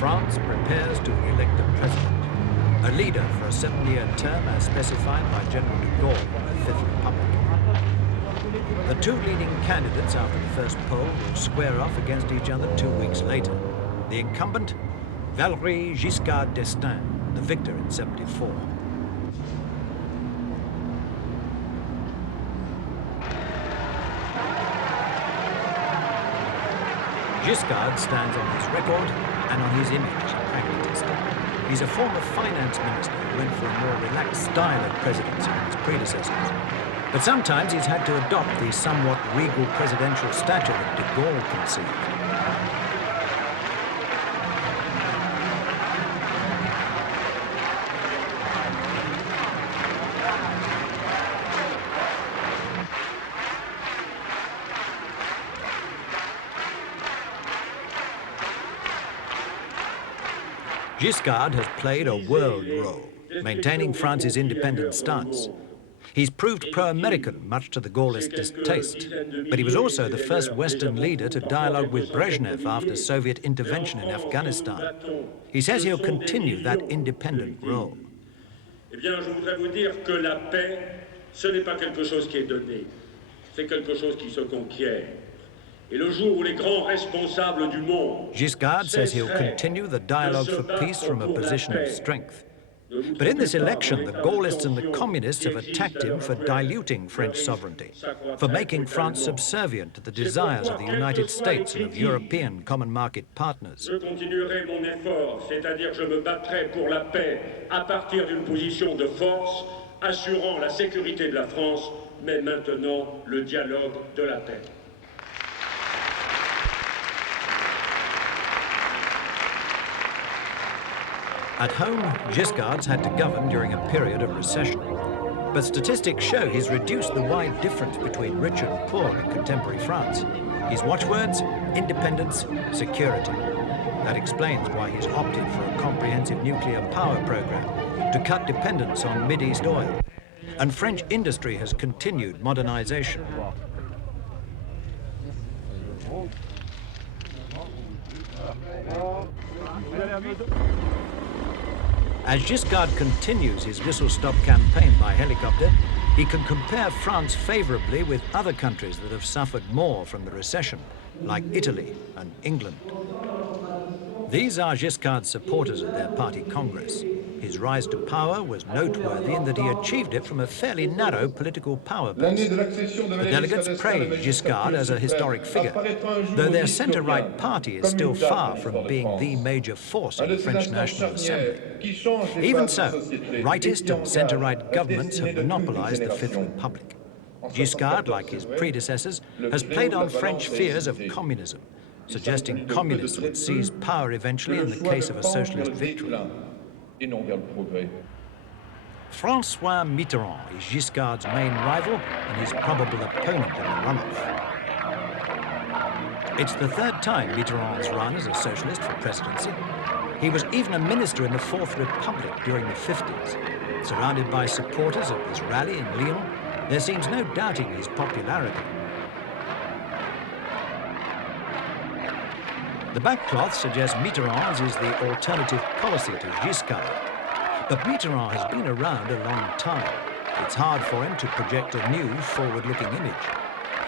France prepares to elect a president, a leader for a 7-year term as specified by General de Gaulle in the Fifth Republic. The two leading candidates after the first poll will square off against each other 2 weeks later. The incumbent, Valery Giscard D'Estaing, the victor in '74. Giscard stands on his record and on his image as a pragmatist. He's a former finance minister who went for a more relaxed style of presidency than his predecessors. But sometimes he's had to adopt the somewhat regal presidential stature that de Gaulle conceived. Giscard has played a world role, maintaining France's independent stance. He's proved pro-American, much to the Gaullist distaste, but he was also the first Western leader to dialogue with Brezhnev after Soviet intervention in Afghanistan. He says he'll continue that independent role. Eh bien, je voudrais vous dire que la paix, ce n'est pas quelque chose qui est donné, c'est quelque chose qui se conquiert. Et le jour où les grands responsables du monde Giscard says he'll continue the dialogue for peace from a position of strength. But in this election, the Gaullists and the Communists have attacked him for diluting French sovereignty, for making France subservient to the desires of the United States and of European common market partners. Je continuerai mon effort, c'est-à-dire je me battrai pour la paix à partir d'une position de force, assurant la sécurité de la France, mais maintenant le dialogue de la paix. At home, Giscard's had to govern during a period of recession. But statistics show he's reduced the wide difference between rich and poor in contemporary France. His watchwords: independence, security. That explains why he's opted for a comprehensive nuclear power program to cut dependence on Mid-East oil. And French industry has continued modernization. As Giscard continues his whistle-stop campaign by helicopter, he can compare France favorably with other countries that have suffered more from the recession, like Italy and England. These are Giscard's supporters at their party congress. His rise to power was noteworthy in that he achieved it from a fairly narrow political power base. The delegates praise Giscard as a historic figure, though their centre-right party is still far from being the major force in the French National Assembly. Even so, rightist and centre-right governments have monopolised the Fifth Republic. Giscard, like his predecessors, has played on French fears of communism, suggesting communists would seize power eventually in the case of a socialist victory. Francois Mitterrand is Giscard's main rival and his probable opponent in the runoff. It's the third time Mitterrand's run as a socialist for presidency. He was even a minister in the Fourth Republic during the 50s. Surrounded by supporters at his rally in Lyon, there seems no doubting his popularity. The backcloth suggests Mitterrand's is the alternative policy to Giscard. But Mitterrand has been around a long time. It's hard for him to project a new, forward-looking image.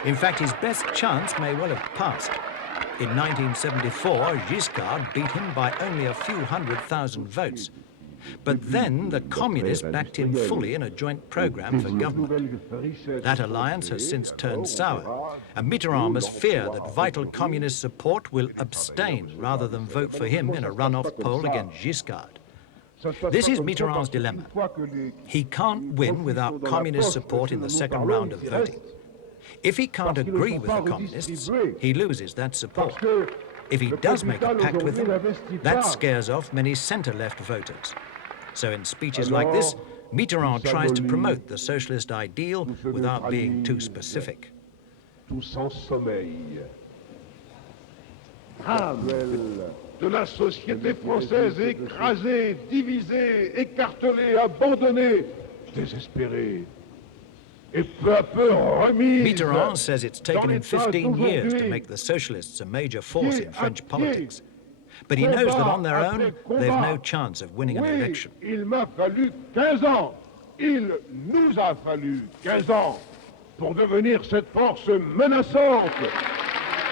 In fact, his best chance may well have passed. In 1974, Giscard beat him by only a few 100,000 votes. But then the communists backed him fully in a joint program for government. That alliance has since turned sour, and Mitterrand must fear that vital communist support will abstain rather than vote for him in a runoff poll against Giscard. This is Mitterrand's dilemma. He can't win without communist support in the second round of voting. If he can't agree with the communists, he loses that support. If he does make a pact with them, that scares off many centre-left voters. So in speeches like this, Mitterrand tries to promote the socialist ideal without being too specific. De la société française écrasée, divisée, écartelée, abandonnée, désespérée, et peu à peu remise. Mitterrand says it's taken him 15 years to make the socialists a major force in French politics. But he knows that on their own, they've no chance of winning an Oui, election. il m'a fallu 15 ans. Il nous a fallu 15 ans pour devenir cette force menaçante.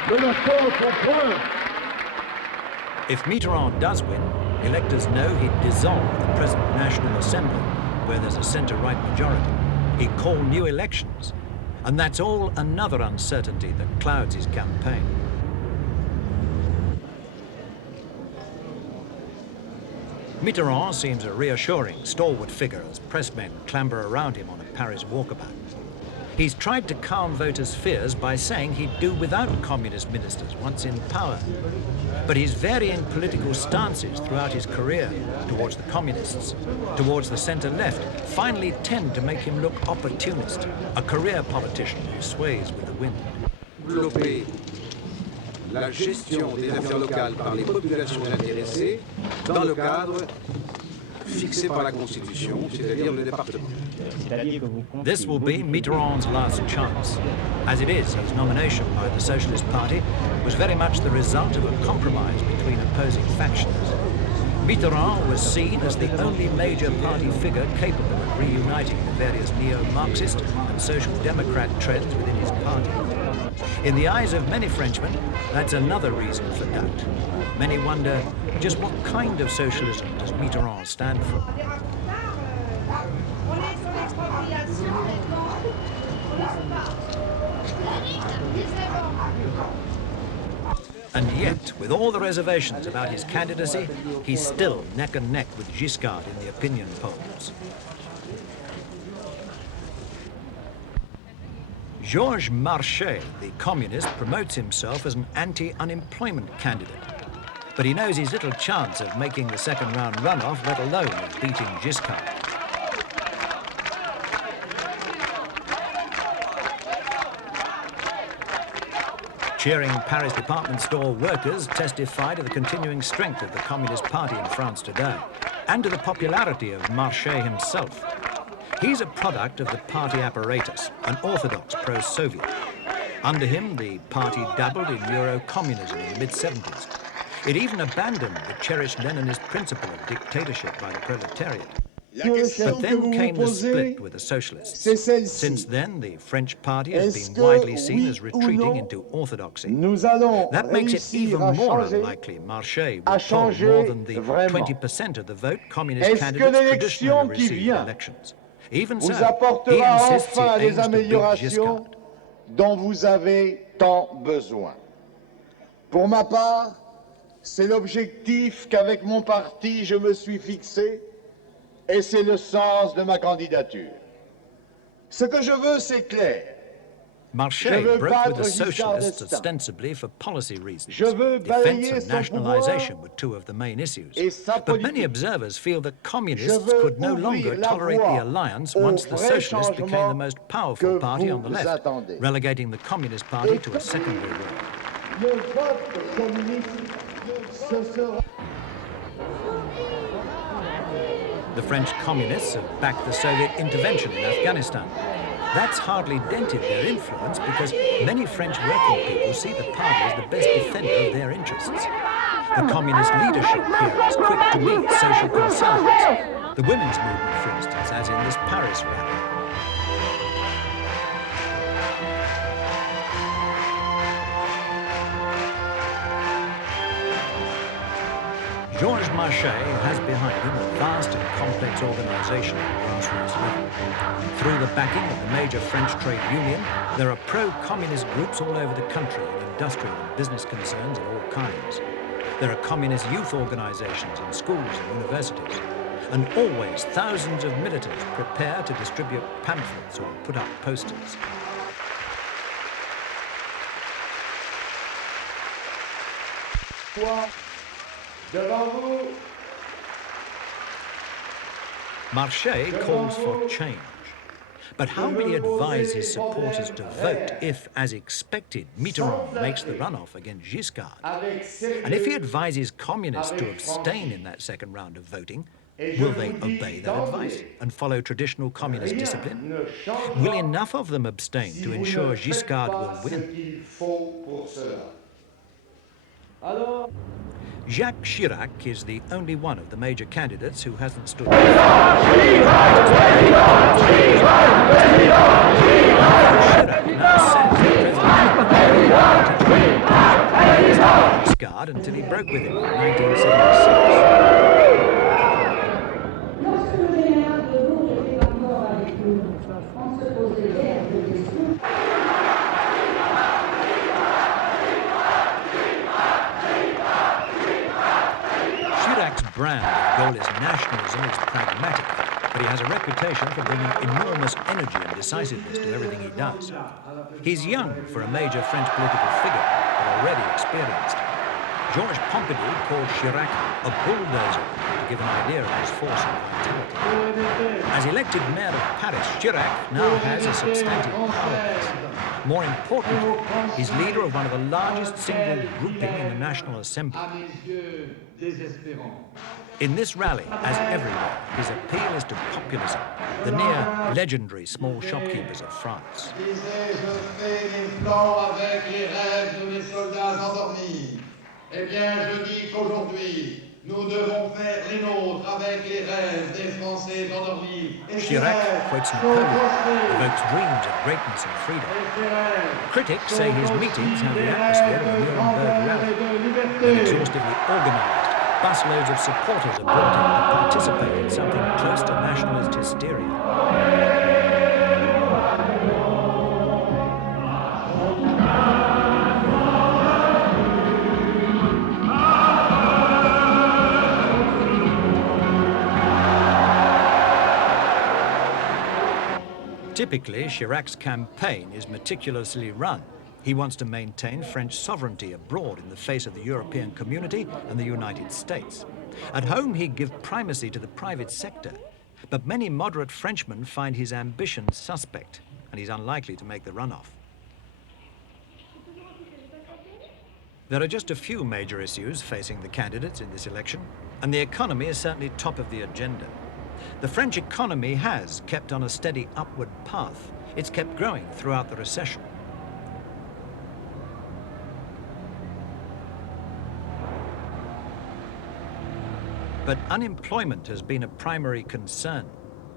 Menaçante au point. If Mitterrand does win, electors know he'd dissolve the present National Assembly, where there's a centre-right majority. He'd call new elections. And that's all another uncertainty that clouds his campaign. Mitterrand seems a reassuring, stalwart figure as pressmen clamber around him on a Paris walkabout. He's tried to calm voters' fears by saying he'd do without communist ministers once in power. But his varying political stances throughout his career, towards the communists, towards the centre-left, finally tend to make him look opportunist, a career politician who sways with the wind. Développer la gestion des affaires locales par les populations intéressées dans le cadre fixé par la Constitution, c'est-à-dire le département. This will be Mitterrand's last chance. As it is, his nomination by the Socialist Party was very much the result of a compromise between opposing factions. Mitterrand was seen as the only major party figure capable of reuniting the various neo-Marxist and social democrat trends within his party. In the eyes of many Frenchmen, that's another reason for doubt. Many wonder just what kind of socialism does Mitterrand stand for? And yet, with all the reservations about his candidacy, he's still neck and neck with Giscard in the opinion polls. Georges Marchais, the communist, promotes himself as an anti-unemployment candidate. But he knows he's little chance of making the second-round runoff, let alone of beating Giscard. Cheering Paris department store workers testify to the continuing strength of the Communist Party in France today, and to the popularity of Marchais himself. He's a product of the party apparatus, an orthodox pro-Soviet. Under him, the party dabbled in Euro-communism in the mid-70s. It even abandoned the cherished Leninist principle of dictatorship by the proletariat. But then came the split with the Socialists. Since then, the French party has been widely seen as retreating into orthodoxy. That makes it even more unlikely Marchais will poll more than the 20% of the vote communist candidates traditionally receive in elections. Even so, he insists he aims to beat Giscard. Dont vous avez tant besoin. Pour ma part, c'est l'objectif qu'avec mon parti je me suis fixé et c'est le sens de ma candidature. Ce que je veux, c'est clair. Marchais broke with the Socialists ostensibly for policy reasons. Defense and nationalization were two of the main issues. But many observers feel that communists could no longer tolerate the alliance once the Socialists became the most powerful party on the left, relegating the Communist Party to a secondary role. The French communists have backed the Soviet intervention in Afghanistan. That's hardly dented their influence because many French working people see the party as the best defender of their interests. The communist leadership here is quick to meet social concerns. The women's movement, for instance, as in this Paris rally. Georges Marchais has behind him a vast and complex organisation at grassroots level. Through the backing of the major French trade union, there are pro-communist groups all over the country in industrial and business concerns of all kinds. There are communist youth organisations in schools and universities. And always thousands of militants prepare to distribute pamphlets or put up posters. Marchais calls for change. But how will he advise his supporters to vote if, as expected, Mitterrand makes the runoff against Giscard? And if he advises communists to abstain in that second round of voting, will they obey that advice and follow traditional communist discipline? Will enough of them abstain to ensure Giscard will win? Jacques Chirac is the only one of the major candidates who hasn't stood Giscard until he broke with him in 1976. Chirac's brand of Gaullist nationalism is pragmatic, but he has a reputation for bringing enormous energy and decisiveness to everything he does. He's young for a major French political figure, but already experienced. Georges Pompidou called Chirac a bulldozer to give an idea of his force and vitality. As elected mayor of Paris, Chirac now has a substantive power base. More importantly, he's leader of one of the largest single grouping in the National Assembly. In this rally, as everywhere, his appeal is to populism, the near legendary small shopkeepers of France. Eh bien, je dis qu'aujourd'hui, nous devons faire les nôtres avec les rêves des Français endormis. Chirac quotes Napoleon, evokes dreams of greatness and freedom. Critics say his meetings have the atmosphere of a Nuremberg rally. They're exhaustively organised. Busloads of supporters are brought in to participate in something close to nationalist hysteria. Typically, Chirac's campaign is meticulously run. He wants to maintain French sovereignty abroad in the face of the European community and the United States. At home, he'd give primacy to the private sector, but many moderate Frenchmen find his ambitions suspect, and he's unlikely to make the runoff. There are just a few major issues facing the candidates in this election, and the economy is certainly top of the agenda. The French economy has kept on a steady upward path. It's kept growing throughout the recession. But unemployment has been a primary concern.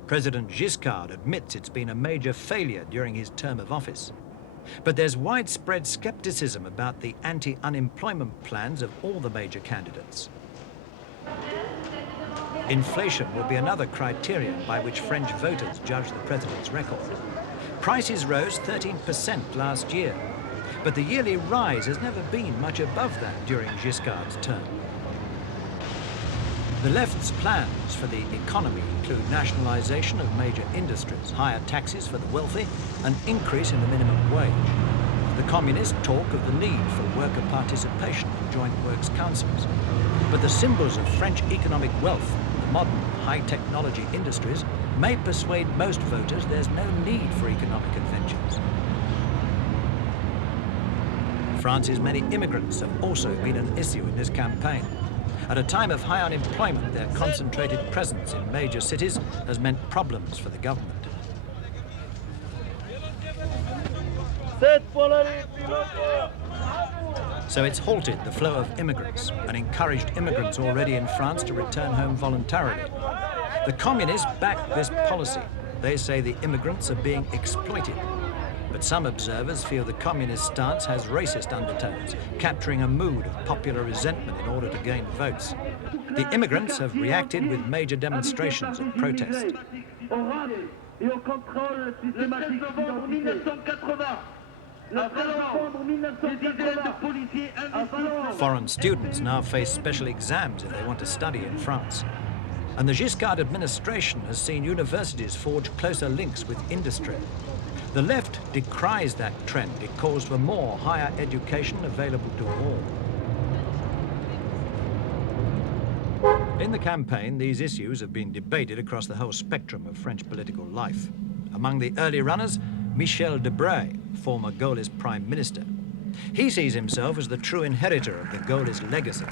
President Giscard admits it's been a major failure during his term of office. But there's widespread skepticism about the anti-unemployment plans of all the major candidates. Inflation will be another criterion by which French voters judge the president's record. Prices rose 13% last year, but the yearly rise has never been much above that during Giscard's term. The left's plans for the economy include nationalisation of major industries, higher taxes for the wealthy, an increase in the minimum wage. The communists talk of the need for worker participation in joint works councils. But the symbols of French economic wealth, the modern high-technology industries, may persuade most voters there's no need for economic adventures. France's many immigrants have also been an issue in this campaign. At a time of high unemployment, their concentrated presence in major cities has meant problems for the government. So it's halted the flow of immigrants and encouraged immigrants already in France to return home voluntarily. The communists back this policy. They say the immigrants are being exploited. But some observers feel the communist stance has racist undertones, capturing a mood of popular resentment in order to gain votes. The immigrants have reacted with major demonstrations of protest. Foreign students now face special exams if they want to study in France. And the Giscard administration has seen universities forge closer links with industry. The left decries that trend. It calls for more higher education available to all. In the campaign, these issues have been debated across the whole spectrum of French political life. Among the early runners, Michel Debré, former Gaullist Prime Minister. He sees himself as the true inheritor of the Gaullist legacy.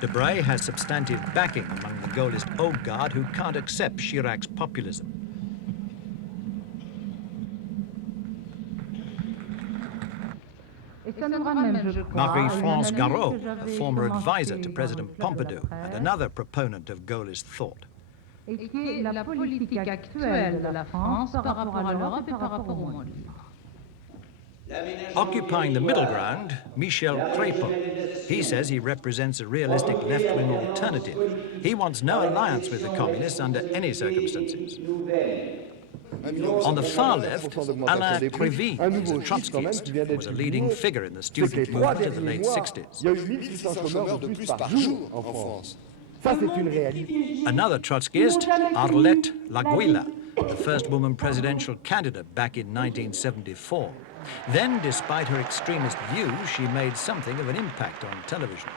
Debré has substantive backing among the Gaullist old guard who can't accept Chirac's populism. Marie-France Garot, a former advisor to President Pompidou and another proponent of Gaullist thought. Et qui est la politique actuelle de la France par rapport à l'Europe et par rapport au monde. Occupying the middle ground, Michel Crépeau. He says he represents a realistic left-wing alternative. He wants no alliance with the communists under any circumstances. On the far left, Alain Prévy is a Trotskyist who was a leading figure in the student movement of the late 60s. Another Trotskyist, Arlette Laguilla, the first woman presidential candidate back in 1974. Then, despite her extremist views, she made something of an impact on television.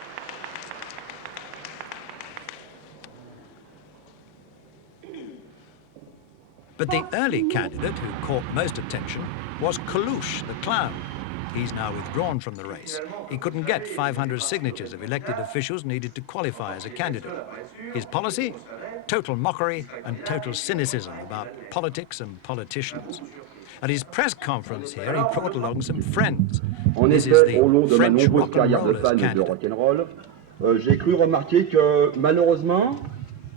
But the early candidate who caught most attention was Coluche, the clown. He's now withdrawn from the race. He couldn't get 500 signatures of elected officials needed to qualify as a candidate. His policy? Total mockery and total cynicism about politics and politicians. At his press conference here, he brought along some friends. This is the French rock and rollers candidate. J'ai cru remarquer que, malheureusement,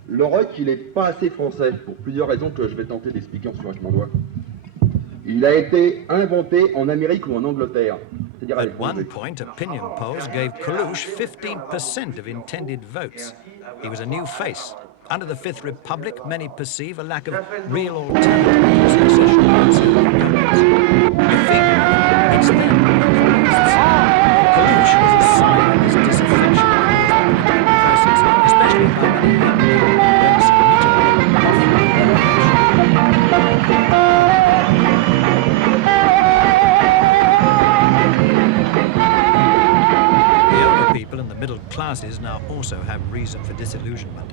le rock, il n'est pas assez français, pour plusieurs raisons que je vais tenter d'expliquer en suivant avec mon doigt. Il a été inventé en Amérique ou en Angleterre. At one point, opinion polls gave Coluche 15% of intended votes. He was a new face. Under the Fifth Republic, many perceive a lack of real alternative to succession of it's them, Coluche was a sign of his disaffection with the process, especially by many young people who went The older people and the middle classes now also have reason for disillusionment.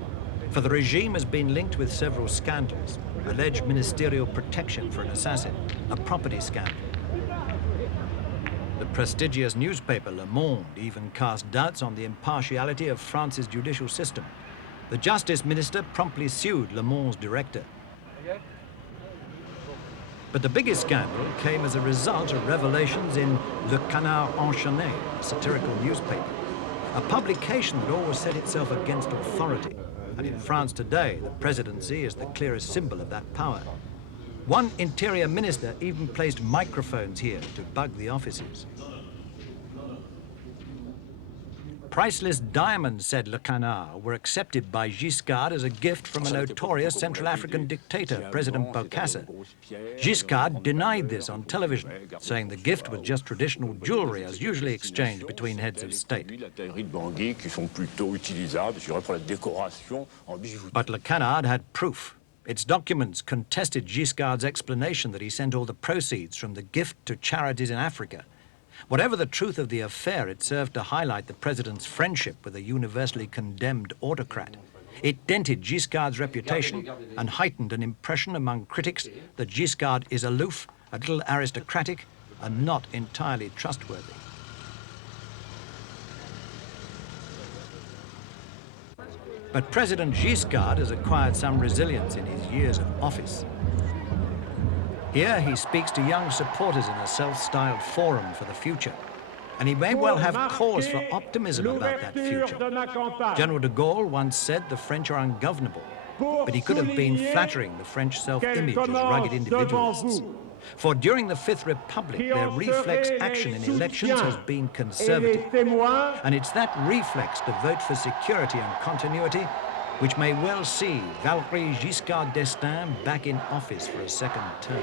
For the regime has been linked with several scandals, alleged ministerial protection for an assassin, a property scandal. The prestigious newspaper Le Monde even cast doubts on the impartiality of France's judicial system. The Justice Minister promptly sued Le Monde's director. But the biggest scandal came as a result of revelations in Le Canard Enchaîné, a satirical newspaper, a publication that always set itself against authority. And in France today, the presidency is the clearest symbol of that power. One interior minister even placed microphones here to bug the offices. Priceless diamonds, said Le Canard, were accepted by Giscard as a gift from a notorious Central African dictator, President Bokassa. Giscard denied this on television, saying the gift was just traditional jewelry as usually exchanged between heads of state. But Le Canard had proof. Its documents contested Giscard's explanation that he sent all the proceeds from the gift to charities in Africa. Whatever the truth of the affair, it served to highlight the president's friendship with a universally condemned autocrat. It dented Giscard's reputation and heightened an impression among critics that Giscard is aloof, a little aristocratic, and not entirely trustworthy. But President Giscard has acquired some resilience in his years of office. Here he speaks to young supporters in a self-styled forum for the future. And he may well have cause for optimism about that future. General de Gaulle once said the French are ungovernable, but he could have been flattering the French self-image as rugged individualists. For during the Fifth Republic, their reflex action in elections has been conservative. And it's that reflex to vote for security and continuity which may well see Valery Giscard D'Estaing back in office for a second term.